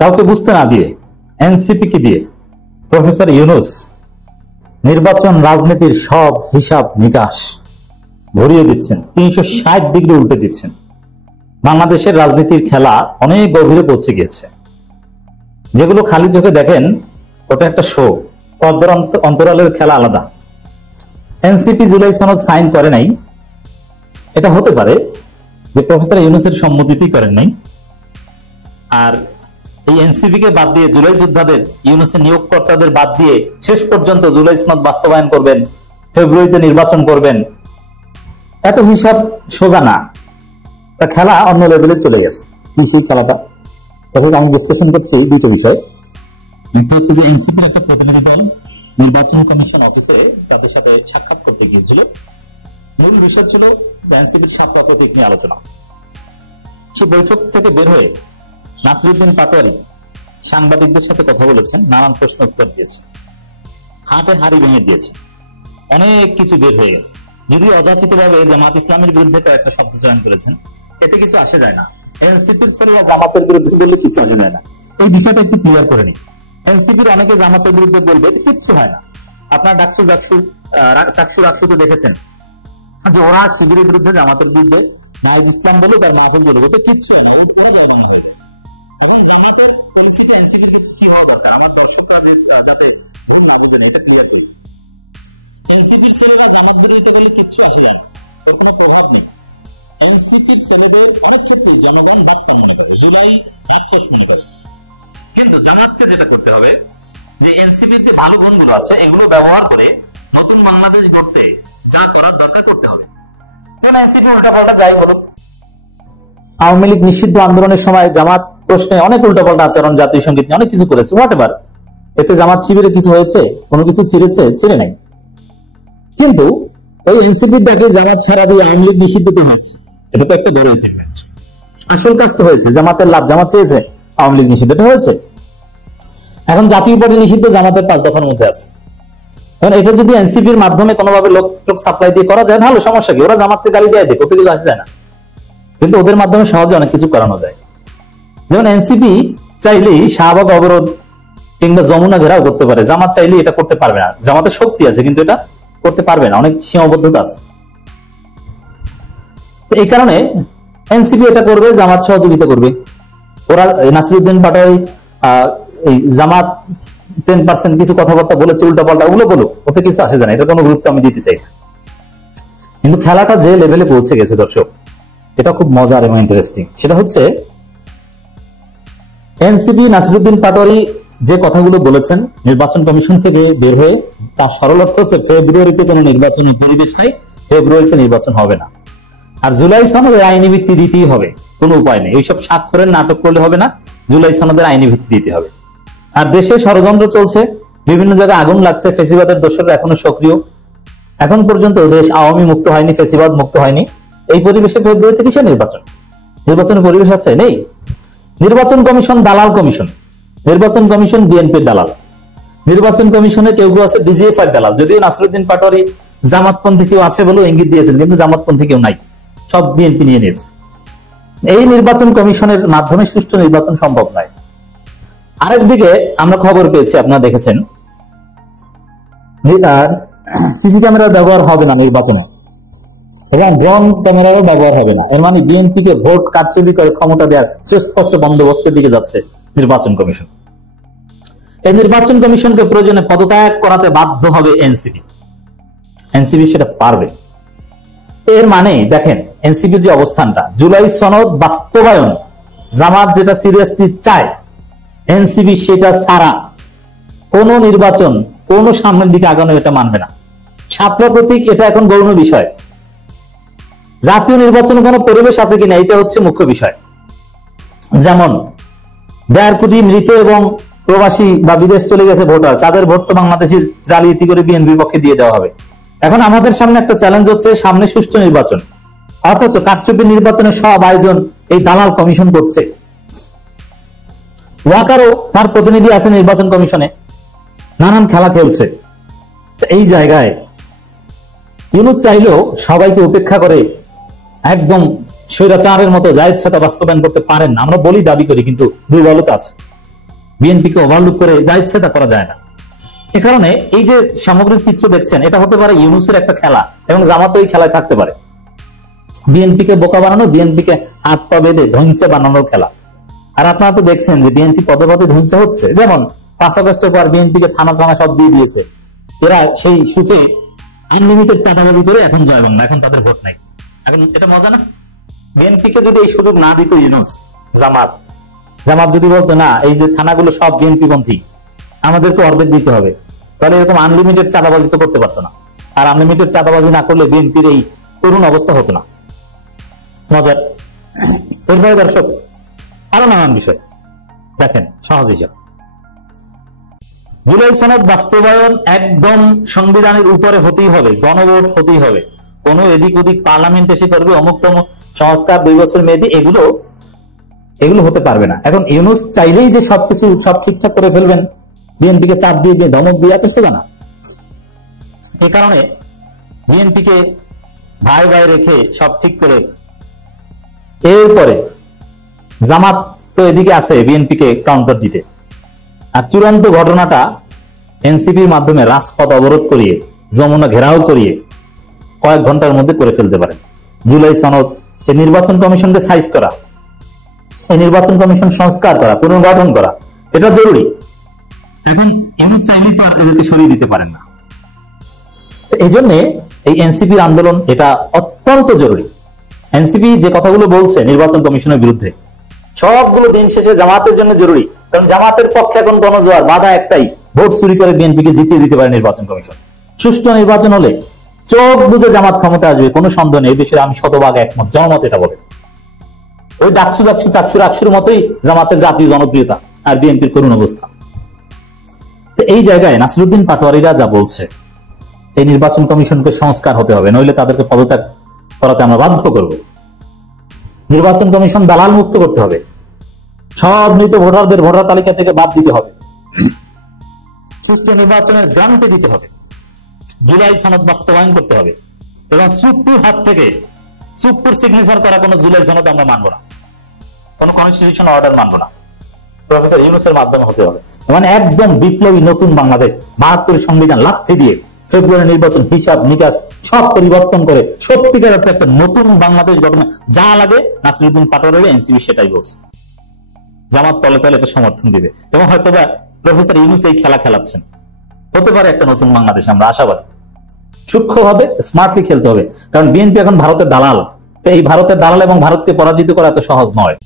কাউকে বুঝতে না দিয়ে এনসিপি কে দিয়ে প্রফেসর ইউনূস নির্বাচন রাজনীতির সব হিসাব নিকাশ ভরিয়ে দিচ্ছেন, 360 ডিগ্রি উল্টে দিচ্ছেন। বাংলাদেশের রাজনীতির খেলা অনেক গভীরে পৌঁছে গিয়েছে। যেগুলো খালি চোখে দেখেন ওটা একটা শো, পর্দার অন্তরালের খেলা আলাদা। এনসিপি জুলাই সনদ সাইন করে নাই, এটা হতে পারে যে প্রফেসর ইউনূসের সম্মতিতেই করেন নাই। আর এই এনসিপি কে বাদ দিয়ে জুলাই যোদ্ধাদের, ইউনূসের নিয়োগকর্তাদের বাদ দিয়ে শেষ পর্যন্ত জুলাই সনদ বাস্তবায়ন করবেন, ফেব্রুয়ারিতে নির্বাচন করবেন, এত হিসাব সোজা না। তা খেলা অন্য লেভেলে চলে গেছে। কি সেই খেলাটা? দর্শক, আমি বিশ্লেষণ করছি দুইটা বিষয়। একটা হচ্ছে যে এনসিপির একটা প্রতিনিধি দল নির্বাচন কমিশন অফিসে তাদের সাথে সাক্ষাৎ করতে গিয়েছিল। মূল বিষয় ছিল এনসিপির শাপলা প্রতীক নিয়ে আলোচনা। সেই বৈঠক থেকে বের হয়ে নাসিরউদ্দিন পাটোয়ারি সাংবাদিকদের সাথে কথা বলেছেন, নানান প্রশ্ন উত্তর দিয়েছেন, হাটে হাড়ি ভেঙে দিয়েছেন, অনেক কিছু বের হয়ে গেছে। যদি অযাচিতভাবে জামাত ইসলামের বিরুদ্ধে কয়েকটা শব্দ চয়ন করেছেন, এতে কিছু আসে যায় না। এনসিপির ছেলেরা জামাতের বিরুদ্ধে বললে কিছু আসে যায় না। এই বিষয়টা একটু ক্লিয়ার করে নি। এনসিপির অনেকে জামাতের বিরুদ্ধে বলবে, এতে কিচ্ছু হয় না। আপনার চাকসু রাকসুতে দেখেছেন যে ওরা শিবিরের বিরুদ্ধে, জামাতের বিরুদ্ধে নাহিদ ইসলাম বলুক আর মাহফুজ বলুক, ওতে কিচ্ছু হয় না, ওরা জয় বাংলা হয়ে যায়। এখন জামাতের পলিসিটা এনসিপির ক্ষেত্রে কি হওয়া দরকার, আমার দর্শকরা যাতে ভুল না বুঝেন, এটা ক্লিয়ার করি। এনসিপির ছেলেরা জামাত বিরোধিতা করলে কিচ্ছু আসে যায় না, ওর কোনো প্রভাব নেই। এনসিপির ছেলেদের অনেক ক্ষেত্রেই জনগণ বাটপার মনে করে, জুলাই রাক্ষস মনে করে। কিন্তু জামাতকে যেটা করতে হবে, যে এনসিপির যে ভালো গুণগুলো আছে এগুলো ব্যবহার করে নতুন বাংলাদেশ গড়তে যা করার দরকার করতে হবে। যেমন এনসিপি উল্টাপাল্টা যাই বলুক, আওয়ামী লীগ নিষিদ্ধ আন্দোলনের সময় জামাত প্রশ্নে অনেক উল্টাপাল্টা আচরণ, জাতীয় সঙ্গীত নিয়ে অনেক কিছু করেছে, হোয়াট এভার। এতে জামাত শিবিরে কিছু হয়েছে, কোনো কিছু ছিঁড়ে নাই। কিন্তু ওই এনসিপির ডাকে জামাত সারা দিয়ে আওয়ামী লীগ নিষিদ্ধ তো হয়েছে, এটা তো একটা বড় অ্যাচিভমেন্ট। আসল কাজ তো হয়েছে, জামাতের লাভ, জামাত চেয়েছে আওয়ামী লীগ নিষিদ্ধ, এটা হয়েছে। এখন জাতীয় পার্টি নিষিদ্ধ জামাতের 5 দফার মধ্যে আছে। এখন এটা যদি এনসিপির মাধ্যমে কোনোভাবে লোক সাপ্লাই দিয়ে করা যায়, ভালো, সমস্যা কি? ওরা জামাতকে গালি দেয়, দেখো ওতে কিছু আসে যায় না। কিন্তু ওদের মাধ্যমে সহজে অনেক কিছু করানো যায়। যেমন এনসিপি চাইলেই শাহবাগ অবরোধ কিংবা যমুনা ঘেরাও করতে পারে, জামাত চাইলেই এটা করতে পারবে না। জামাতের শক্তি আছে কিন্তু এটা করতে পারবে না, অনেক সীমাবদ্ধতা আছে। এই কারণে এনসিপি এটা করবে, জামাত সহযোগিতা করবে। ওরা নাসিরউদ্দিন পাটোয়ারি এই জামাত 10% কিছু কথাবার্তা বলেছে উল্টাপাল্টা, ওগুলো বলুক, ওতে কিছু আসে যায় না, এটা কোনো গুরুত্ব আমি দিতে চাই না। কিন্তু খেলাটা যে লেভেলে পৌঁছে গেছে দর্শক, এটা খুব মজার এবং ইন্টারেস্টিং। সেটা হচ্ছে এনসিপি নাসিরউদ্দিন পাটোয়ারি যে কথাগুলো বলেছেন নির্বাচন কমিশন থেকে বের হয়ে, তার সরল অর্থ হচ্ছে ফেব্রুয়ারিতে কোনো নির্বাচনের পরিবেশ নাই, ফেব্রুয়ারিতে নির্বাচন হবে না। আর জুলাই সনদের আইনি ভিত্তি দিতেই হবে, কোনো উপায় নেই। ওইসব স্বাক্ষরের নাটক করলে হবে না, জুলাই সনদের আইনি ভিত্তি দিতে হবে। আর দেশে ষড়যন্ত্র চলছে, বিভিন্ন জায়গায় আগুন লাগছে, ফেসিবাদের দোসররা এখনো সক্রিয়। এখন পর্যন্ত দেশ আওয়ামী মুক্ত হয়নি, ফেসিবাদ মুক্ত হয়নি। এই পরিবেশে ফেব্রুয়ারিতে কিসের নির্বাচন? নির্বাচনের পরিবেশ আছে? নেই। নির্বাচন কমিশন দালাল কমিশন, নির্বাচন কমিশন বিএনপির দালাল, নির্বাচন কমিশনে কেউ কেউ আছে ডিজিএফআই দালাল। যদিও নাসিরউদ্দিন পাটোয়ারি জামাতপন্থী কেউ আছে বলে ইঙ্গিত দিয়েছেন, কিন্তু জামাতপন্থী কেউ নাই, সব বিএনপি নিয়ে নিয়েছে। এই নির্বাচন কমিশনের মাধ্যমে সুষ্ঠু নির্বাচন সম্ভব নয়। আরেকদিকে আমরা খবর পেয়েছি, আপনারা দেখেছেন, সিসি ক্যামেরার ব্যবহার হবে না নির্বাচনে, এবং ড্রোন ক্যামেরারও ব্যবহার হবে না। এর মানে বিএনপি কে ভোট কারচুপি করে ক্ষমতা দেওয়ার সুস্পষ্ট বন্দোবস্তের দিকে যাচ্ছে নির্বাচন কমিশন। এই নির্বাচন কমিশনকে প্রয়োজনে পদত্যাগ করাতে বাধ্য হবে এনসিপি। এনসিপি সেটা পারবে। এর মানে দেখেন এনসিপির যে অবস্থানটা, জুলাই সনদ বাস্তবায়ন জামাত যেটা সিরিয়াসলি চায়, এনসিপি সেটা ছাড়া কোন নির্বাচন, কোন সামনের দিকে আগানো এটা মানবে না। শাপলা প্রতীক এটা এখন গৌণ বিষয়। জাতীয় নির্বাচনে কোনো পরিবেশ আছে কিনা এটা হচ্ছে মুখ্য বিষয়। যেমন 1.5 কোটি মৃত এবং প্রবাসী বা বিদেশ চলে গেছে ভোটার, তাদের ভোট তো বাংলাদেশের জালিয়াতি করে বিএনপির পক্ষে দিয়ে দেওয়া হবে। এখন আমাদের সামনে একটা চ্যালেঞ্জ হচ্ছে সামনে সুষ্ঠু নির্বাচন, অথচ কারচুপি নির্বাচনের সব আয়োজন এই দালাল কমিশন করছে। ওয়াকারও তার প্রতিনিধি আছে নির্বাচন কমিশনে, নানান খেলা খেলছে। এই জায়গায় ইউনূস চাইলেও সবাইকে উপেক্ষা করে একদম স্বৈরাচারের মতো যা ইচ্ছা তা বাস্তবায়ন করতে পারেন না। আমরা বলি, দাবি করি, কিন্তু দুর্বলতা আছে। বিএনপিকে ওভারলুক করে যা ইচ্ছে তা করা যায় না। এ কারণে এই যে সামগ্রিক চিত্র দেখছেন, এটা হতে পারে ইউনূসের একটা খেলা, এবং জামাত ওই খেলায় থাকতে পারে। বিএনপিকে বোকা বানানো, বিএনপিকে হাত পা বেঁধে ধৈর্য বানানোর খেলা। আর আপনারা তো দেখছেন যে বিএনপি পদে পদে ধৈর্য হচ্ছে। যেমন 5 আগস্টের পর বিএনপিকে থানা থানা সব দিয়ে দিয়েছে, এরা সেই সুখে আনলিমিটেড চাঁদাবাজি করে এখন জয় বাংলা, এখন তাদের ভোট নাই। এখন এটা মজা না? বিএনপিকে যদি এই সুযোগ না দিত ইউনূস, জামাত যদি বলতো না এই যে থানাগুলো সব বিএনপি পন্থী, আমাদেরকে অর্ধেক দিতে হবে, তাহলে এরকম আনলিমিটেড চাঁদাবাজি তো করতে পারতো না। আর আনলিমিটেড চাঁদাবাজি না করলে বিএনপির এই করুণ অবস্থা হতো না। মজার। এরপরে দর্শক আরো নানান বিষয় দেখেন, সহজ হিসাব। জুলাই সনদ বাস্তবায়ন একদম সংবিধানের উপরে হতেই হবে, গণভোট হতেই হবে। কোন এদিক ওদিক পার্লামেন্ট এসে করবে অমুক তমুক সংস্কার 2 বছর মেয়াদী, এগুলো হতে পারবে না। এখন ইউনূস চাইলেই যে সবকিছু সব ঠিকঠাক করে ফেলবেন, বিএনপিকে চাপ দিয়ে ধমক দিয়ে, এত সোজা না। এ কারণে বিএনপিকে ভাই ভাই রেখে সব ঠিক করে এরপরে জামাত তো এদিকে আছে বিএনপিকে কাউন্টার দিতে। আর চূড়ান্ত ঘটনাটা এনসিপির মাধ্যমে রাজপথ অবরোধ করিয়ে, যমুনা ঘেরাও করিয়ে কয়েক ঘন্টার মধ্যে করে ফেলতে পারেন। জুলাই সনদ, এই নির্বাচন কমিশনকে সাইজ করা, এই নির্বাচন কমিশন সংস্কার করা, পুনর্গঠন করা, এটা জরুরি। এখন ইউনূস চাইলেই তো আর এদেরকে সরিয়ে দিতে পারেন না। এই জন্য এই এনসিপির আন্দোলন এটা অত্যন্ত জরুরি। এনসিপি যে কথাগুলো বলছে নির্বাচন কমিশনের বিরুদ্ধে, সবগুলো দিন শেষে জামাতের জন্য জরুরি। কারণ জামাতের পক্ষে এখন গণজোয়ার, বাধা একটাই, ভোট চুরি করে বিএনপিকে জিতিয়ে দিতে পারে নির্বাচন কমিশন। সুষ্ঠু নির্বাচন হলে চোখ বুঝে জামাত ক্ষমতা আসবে, কোনো সন্দেহ নেই। এই বিষয়ে আমি শতভাগ একমত, জনমত এটা বলে। ওই ডাকসু ডাকসু চাকসুর আকসুর মতোই জামাতের জাতীয় জনপ্রিয়তা আর বিএনপির করুণ অবস্থা। তো এই জায়গায় নাসিরউদ্দিন পাটোয়ারিরা যা বলছে, এই নির্বাচন কমিশনকে সংস্কার হতে হবে, নইলে তাদেরকে পদত্যাগ করাতে আমরা বাধ্য করব। নির্বাচন কমিশন দালাল মুক্ত করতে হবে, সব মৃত ভোটারদের ভোটার তালিকা থেকে বাদ দিতে হবে, সুষ্ঠু নির্বাচনের গ্যারান্টি দিতে হবে, জুলাই সনদ বাস্তবায়ন করতে হবে, এবং চুপ্পুর হাত থেকে চুপ্পুর সিগনেচার করা কোনো জুলাই সনদ আমরা মানব না, কোনো কনস্টিটিউশন অর্ডার মানব না। প্রফেসর ইউনূসের মাধ্যমে হতে হবে। মানে একদম বিপ্লবী নতুন বাংলাদেশ, 72 সংবিধান লাথি দিয়ে ফেব্রুয়ারি নির্বাচন, হিসাব নিকাশ সব পরিবর্তন করে সত্যিকার অর্থে একটা নতুন বাংলাদেশ গঠনে যা লাগে, নাসিরউদ্দিন পাটোয়ারি এনসিপি সেটাই বলছে। জামাত তলে তলে এটা সমর্থন দিবে, এবং হয়তোবা প্রফেসর ইউনূস এই খেলা খেলাচ্ছেন। হতে পারে একটা নতুন বাংলাদেশ, আমরা আশাবাদী। সূক্ষ্মভাবে স্মার্টলি খেলতে হবে, কারণ বিএনপি এখন ভারতের দালাল। তো এই ভারতের দালাল এবং ভারতকে পরাজিত করা এত সহজ নয়।